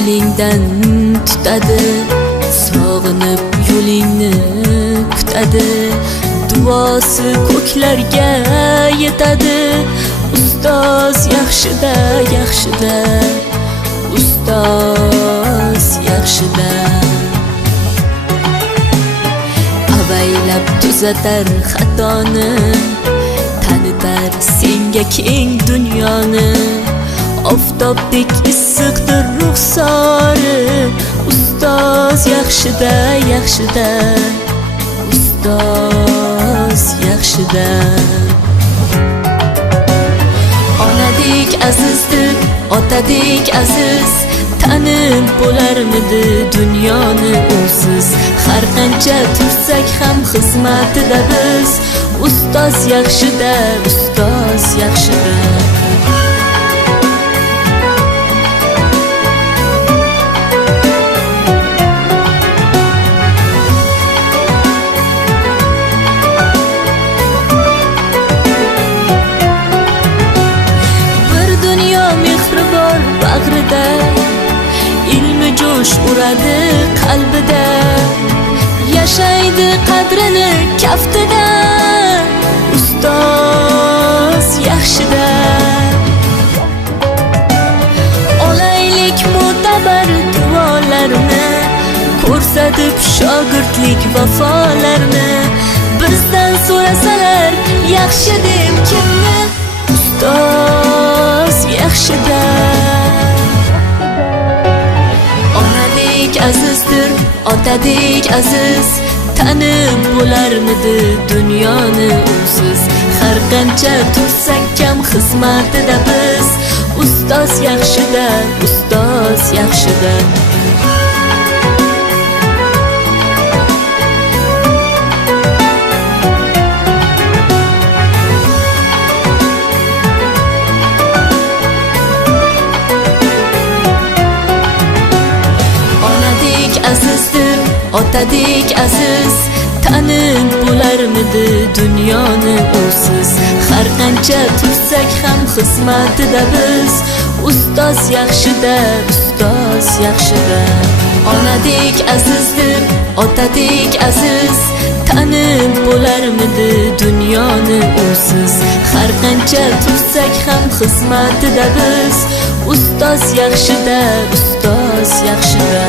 qo'lingdan tutadi, sog'inib yo'lingni kutadi, duosi ko'klarga yetadi. Ustoz yaxshida, yaxshida, ustoz yaxshida. Avaylab tuzatar xatoni, tanitar senga keng dunyoni. Oftobdek issiqdir ruxsori, ustoz yaxshida, yaxshida, ustoz yaxshida. Onadek azizdir, otadek aziz, tanib bo'larmidi dunyoni usiz. Har qancha tursak ham xizmatida biz, ustoz yaxshida, ustoz yaxshida. Bag'rida ilmi jo'sh uradi qalbida, yashaydi qadrini kaftida, ustoz yaxshida. Olaylik mo'tabar duolarni, ko'rsatib shogirdlik vafolarni. Bizdan so'rasalar yaxshi deb kimni, ustoz yaxshida. Azizdir, otadek aziz, tanib bo'larmidi dunyoni usiz. Har qancha tursak kam xizmatida biz, ustoz yaxshida, ustoz yaxshida. Azizdir, otadek aziz, tanib bo'larmidi dunyoni usiz. Har qancha tursak ham xizmatida biz, ustoz yaxshida, ustoz yaxshida. Onadek azizdir, otadek aziz, tanib bo'larmidi dunyoni usiz. Har qancha tursak ham xizmatida biz, ustoz yaxshida, ustoz yaxshida.